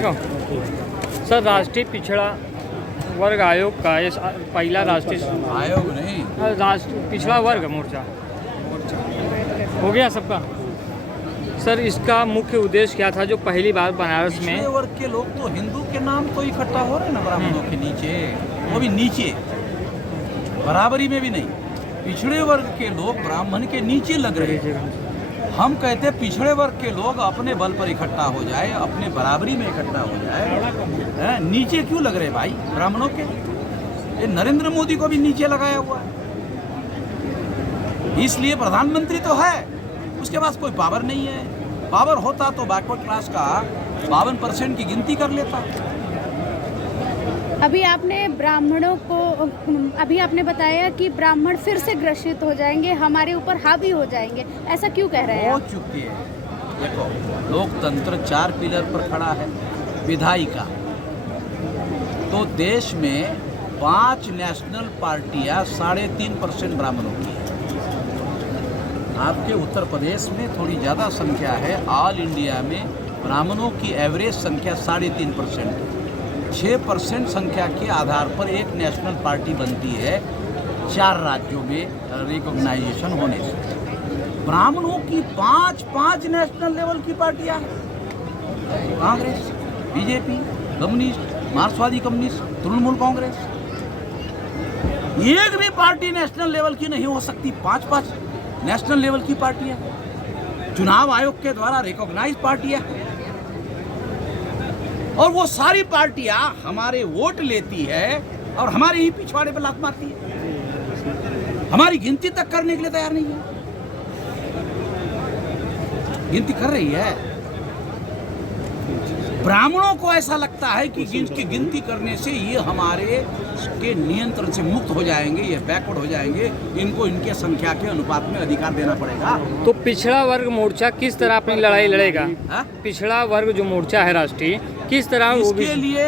वालेकुम सर, राष्ट्रीय पिछड़ा वर्ग आयोग का ये पहला राष्ट्रीय आयोग नहीं, राष्ट्रीय पिछड़ा वर्ग मोर्चा हो गया सबका। सर, इसका मुख्य उद्देश्य क्या था जो पहली बार बनारस पिछड़े में? वर्ग के लोग तो हिंदू के नाम तो इकट्ठा हो रहे हैं ना ब्राह्मणों के नीचे, वो भी नीचे, बराबरी में भी नहीं। पिछड़े वर्ग के लोग ब्राह्मण के नीचे लग रहे हैं। हम कहते हैं पिछड़े वर्ग के लोग अपने बल पर इकट्ठा हो जाए, अपने बराबरी में इकट्ठा हो जाए। नीचे क्यों लग रहे भाई ब्राह्मणों के? ये नरेंद्र मोदी को भी नीचे लगाया हुआ है। इसलिए प्रधानमंत्री तो है, उसके पास कोई पावर नहीं है। पावर होता तो बैकवर्ड क्लास का 52% की गिनती कर लेता। अभी आपने बताया कि ब्राह्मण फिर से ग्रसित हो जाएंगे, हमारे ऊपर हावी हो जाएंगे, ऐसा क्यों कह रहे हैं? हो चुके हैं। देखो, लोकतंत्र 4 पिलर पर खड़ा है। विधायिका, तो देश में 5 नेशनल पार्टियां 3.5% ब्राह्मणों की है। आपके उत्तर प्रदेश में थोड़ी ज़्यादा संख्या है। ऑल इंडिया में ब्राह्मणों की एवरेज संख्या 3.5%। 6% संख्या के आधार पर एक नेशनल पार्टी बनती है 4 राज्यों में रिकॉग्नाइजेशन होने से। ब्राह्मणों की 5 नेशनल लेवल की पार्टियां हैं। कांग्रेस, बीजेपी, कम्युनिस्ट, मार्क्सवादी कम्युनिस्ट, तृणमूल कांग्रेस। एक भी पार्टी नेशनल लेवल की नहीं हो सकती। 5 नेशनल लेवल की पार्टियां, चुनाव आयोग के द्वारा रिकॉग्नाइज पार्टियां, और वो सारी पार्टियां हमारे वोट लेती है और हमारे ही पिछवाड़े पर लात मारती है। हमारी गिनती तक करने के लिए तैयार नहीं है। गिनती कर रही है। ब्राह्मणों को ऐसा लगता है कि इनकी गिनती करने से ये हमारे के नियंत्रण से मुक्त हो जाएंगे, ये बैकवर्ड हो जाएंगे, इनको इनके संख्या के अनुपात में अधिकार देना पड़ेगा। तो पिछड़ा वर्ग मोर्चा किस तरह अपनी लड़ाई लड़ेगा? पिछड़ा वर्ग जो मोर्चा है राष्ट्रीय, किस तरह इसके लिए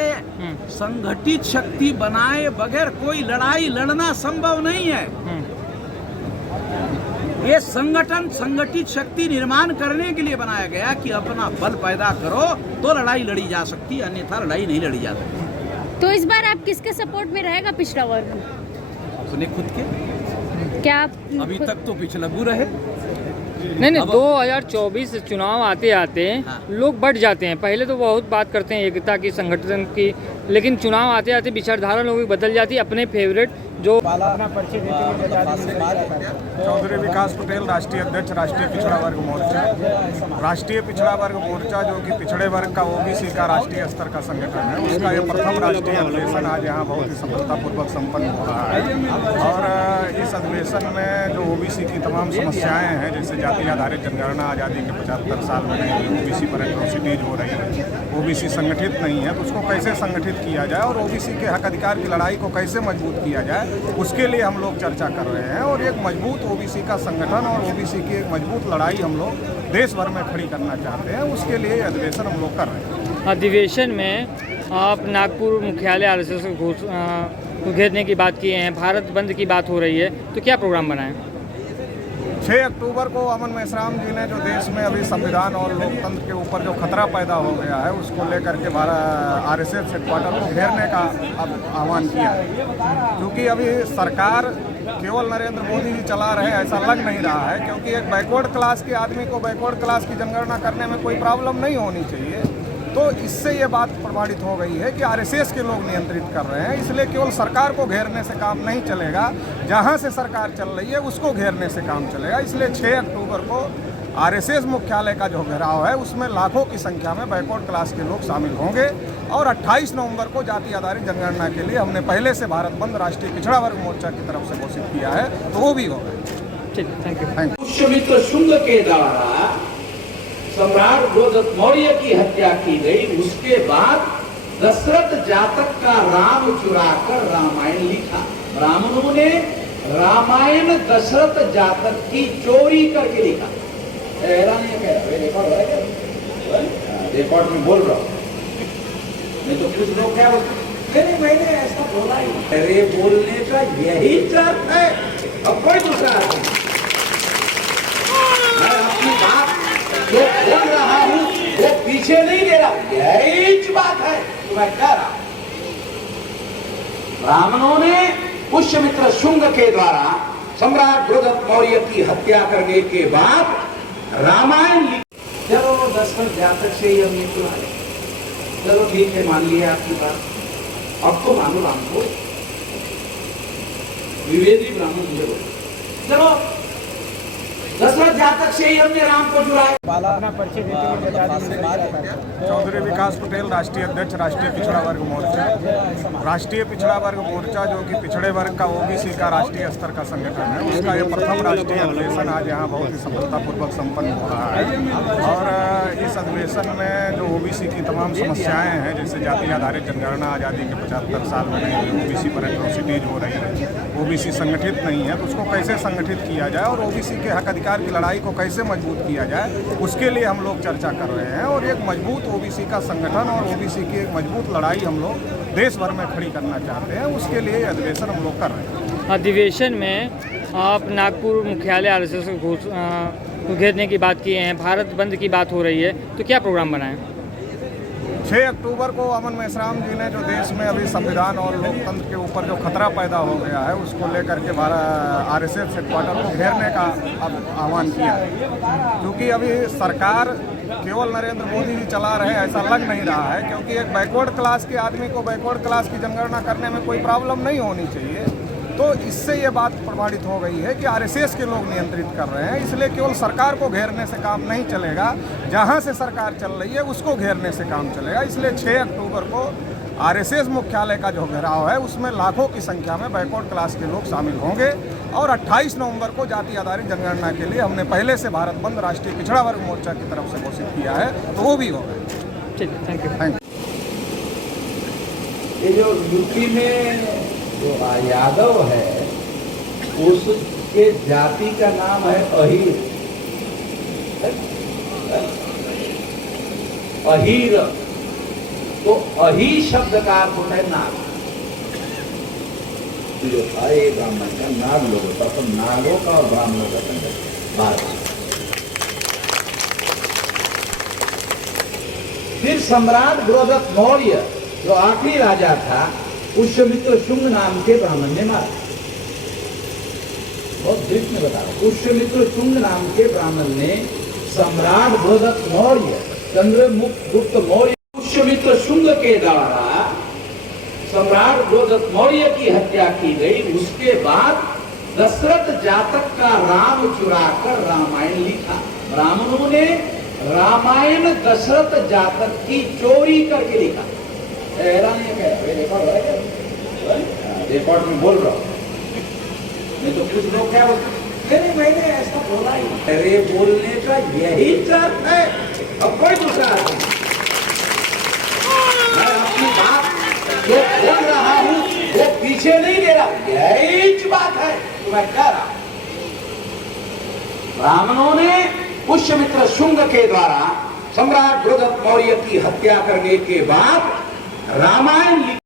संगठित शक्ति बनाए बगैर कोई लड़ाई लड़ना संभव नहीं है। ये संगठन संगठित शक्ति निर्माण करने के लिए बनाया गया कि अपना बल पैदा करो तो लड़ाई लड़ी जा सकती है, अन्यथा लड़ाई नहीं लड़ी जा सकती। तो इस बार आप किसके सपोर्ट में रहेगा पिछड़ा वर्ग? अपने खुद के। क्या अभी तक तो पिछलगू रहे। नहीं, 2024 चुनाव आते आते लोग बढ़ जाते हैं। पहले तो बहुत बात करते हैं एकता की, संगठन की, लेकिन चुनाव आते आते विचारधारा लोगों की बदल जाती है। अपने फेवरेट जो अपना परिचय देते हुए बता दीजिए। चौधरी विकास पटेल, राष्ट्रीय अध्यक्ष, राष्ट्रीय पिछड़ा वर्ग मोर्चा। राष्ट्रीय पिछड़ा वर्ग मोर्चा जो कि पिछड़े वर्ग का ओबीसी का राष्ट्रीय स्तर का संगठन है, उसका ये प्रथम राष्ट्रीय अधिवेशन आज यहाँ बहुत ही सफलतापूर्वक संपन्न हो रहा है। और इस अधिवेशन में जो ओबीसी की तमाम समस्याएं हैं, जैसे जाति आधारित जनगणना आज़ादी के 75 साल में नहीं हुई, ओबीसी पर एट्रोसिटीज हो रही है, ओबीसी संगठित नहीं है, तो उसको कैसे संगठित किया जाए और ओबीसी के हक अधिकार की लड़ाई को कैसे मजबूत किया जाए, उसके लिए हम लोग चर्चा कर रहे हैं। और एक मजबूत ओबीसी का संगठन और ओबीसी की एक मजबूत लड़ाई हम लोग देश भर में खड़ी करना चाहते हैं। उसके लिए अधिवेशन हम लोग कर रहे हैं। अधिवेशन में आप नागपुर मुख्यालय आरएसएस को घेरने की बात किए हैं, भारत बंद की बात हो रही है, तो क्या प्रोग्राम बनाएं? 6 अक्टूबर को अमन मेश्राम जी ने जो देश में अभी संविधान और लोकतंत्र के ऊपर जो खतरा पैदा हो गया है, उसको लेकर के आरएसएस हेडक्वार्टर को घेरने का आह्वान किया है। क्योंकि अभी सरकार केवल नरेंद्र मोदी जी चला रहे ऐसा लग नहीं रहा है, क्योंकि एक बैकवर्ड क्लास के आदमी को बैकवर्ड क्लास की जनगणना करने में कोई प्रॉब्लम नहीं होनी चाहिए। तो इससे ये बात प्रमाणित हो गई है कि आरएसएस के लोग नियंत्रित कर रहे हैं। इसलिए केवल सरकार को घेरने से काम नहीं चलेगा, जहां से सरकार चल रही है उसको घेरने से काम चलेगा। इसलिए 6 अक्टूबर को आरएसएस मुख्यालय का जो घेराव है, उसमें लाखों की संख्या में बैकवर्ड क्लास के लोग शामिल होंगे। और 28 नवंबर को जाति आधारित जनगणना के लिए हमने पहले से भारत बंद राष्ट्रीय पिछड़ा वर्ग मोर्चा की तरफ से घोषित किया है, तो वो भी होगा। ठीक, थैंक यू। पुष्यमित्र शुंग के द्वारा सम्राट गोदत मौर्य की हत्या की गई। उसके बाद दशरथ जातक का राम चुराकर रामायण लिखा। ब्राह्मणों ने रामायण दशरथ जातक की चोरी करके लिखा। रिकॉर्ड में बोल रहा हूँ, नहीं तो कुछ लोग क्या बोलते हैं, मैंने ऐसा बोला ही। अरे बोलने का यही अर्थ है, अब कोई दूसरा मैं अपनी बात जो बोल रहा हूँ वो पीछे नहीं ले रहा, यही बात तो मैं कह रहा हूं, ब्राह्मणों ने पुष्यमित्र शुंग के द्वारा सम्राट बृहदत्त मौर्य की हत्या करने के बाद रामायण चलो दशरथ जातक से ही हमने सुना है, चलो ठीक है मान लिया आपकी बात, अब तो मानो राम को, विवेदी ब्राह्मण मुझे बोलो, चलो दशरथ जातक से ही हमने राम को जुड़ाया। चौधरी विकास पटेल, राष्ट्रीय अध्यक्ष, राष्ट्रीय पिछड़ा वर्ग मोर्चा। राष्ट्रीय पिछड़ा वर्ग मोर्चा जो कि पिछड़े वर्ग का ओबीसी का राष्ट्रीय स्तर का संगठन है, उसका ये प्रथम राष्ट्रीय अधिवेशन आज यहाँ बहुत ही सफलतापूर्वक संपन्न हो रहा है। और इस अधिवेशन में जो ओबीसी की तमाम समस्याएं हैं, जैसे जाति आधारित जनगणना आज़ादी के 75 साल में नहीं हुई, ओबीसी पर एट्रोसिटीज हो रही है, ओबीसी संगठित नहीं है, तो उसको कैसे संगठित किया जाए और ओबीसी के हक अधिकार की लड़ाई को कैसे मजबूत किया जाए, उसके लिए हम लोग चर्चा कर रहे हैं। और एक मजबूत ओबीसी का संगठन और ओबीसी की एक मजबूत लड़ाई हम लोग देश भर में खड़ी करना चाहते हैं, उसके लिए अधिवेशन हम लोग कर रहे हैं। अधिवेशन में आप नागपुर मुख्यालय आरएसएस को घेरने की बात किए हैं, भारत बंद की बात हो रही है, तो क्या प्रोग्राम बनाएं? 6 अक्टूबर को अमन मेश्राम जी ने जो देश में अभी संविधान और लोकतंत्र के ऊपर जो खतरा पैदा हो गया है, उसको लेकर के आरएसएस हेडक्वार्टर को घेरने का अब आह्वान किया है। क्योंकि अभी सरकार केवल नरेंद्र मोदी जी चला रहे ऐसा लग नहीं रहा है, क्योंकि एक बैकवर्ड क्लास के आदमी को बैकवर्ड क्लास की जनगणना करने में कोई प्रॉब्लम नहीं होनी चाहिए। तो इससे ये बात प्रमाणित हो गई है कि आरएसएस के लोग नियंत्रित कर रहे हैं, इसलिए केवल सरकार को घेरने से काम नहीं चलेगा, जहां से सरकार चल रही है उसको घेरने से काम चलेगा। इसलिए 6 अक्टूबर को आरएसएस मुख्यालय का जो घेराव है उसमें लाखों की संख्या में बैकवर्ड क्लास के लोग शामिल होंगे। और 28 नवंबर को जाति आधारित जनगणना के लिए हमने पहले से भारत बंद राष्ट्रीय पिछड़ा वर्ग मोर्चा की तरफ से घोषित किया है, तो वो भी होगा। ठीक, थैंक यू। Thank you. ये जो यूपी में जो यादव है उसके जाति का नाम है अहीर। अहीर, तो अही शब्द का अर्थ होता है नाग। जो था ये ब्राह्मण का नाग लोग होता, तो नागों का और ब्राह्मणों का संगठन। फिर सम्राट बृहदत्त मौर्य जो आखिरी राजा था, पुष्यमित्र शुंग नाम के ब्राह्मण ने मारा। बहुत ब्रीफ में बता रहा हूं। पुष्यमित्र शुंग नाम के ब्राह्मण ने सम्राट बृहदत्त मौर्य, चंद्रगुप्त मौर्य, पुष्यमित्र शुंग के द्वारा सम्राट बृहदत्त मौर्य की हत्या की गई। उसके बाद दशरथ जातक का राम चुराकर रामायण लिखा। ब्राह्मणों ने रामायण दशरथ जातक की चोरी करके लिखा। रिकॉर्ड में बोल रहा हूं, नहीं तो कुछ लोग क्या बोलते नहीं मैंने ऐसा बोला ही। अरे बोलने का यही अर्थ है, अब कोई दूसरा अर्थ नहीं। मैं अपनी बात जो बोल रहा हूं वो पीछे नहीं दे रहा, यही बात है तो मैं कह रहा हूं। ब्राह्मणों ने पुष्यमित्र शुंग के द्वारा सम्राट बृहदत्त मौर्य की हत्या करने के बाद रामायण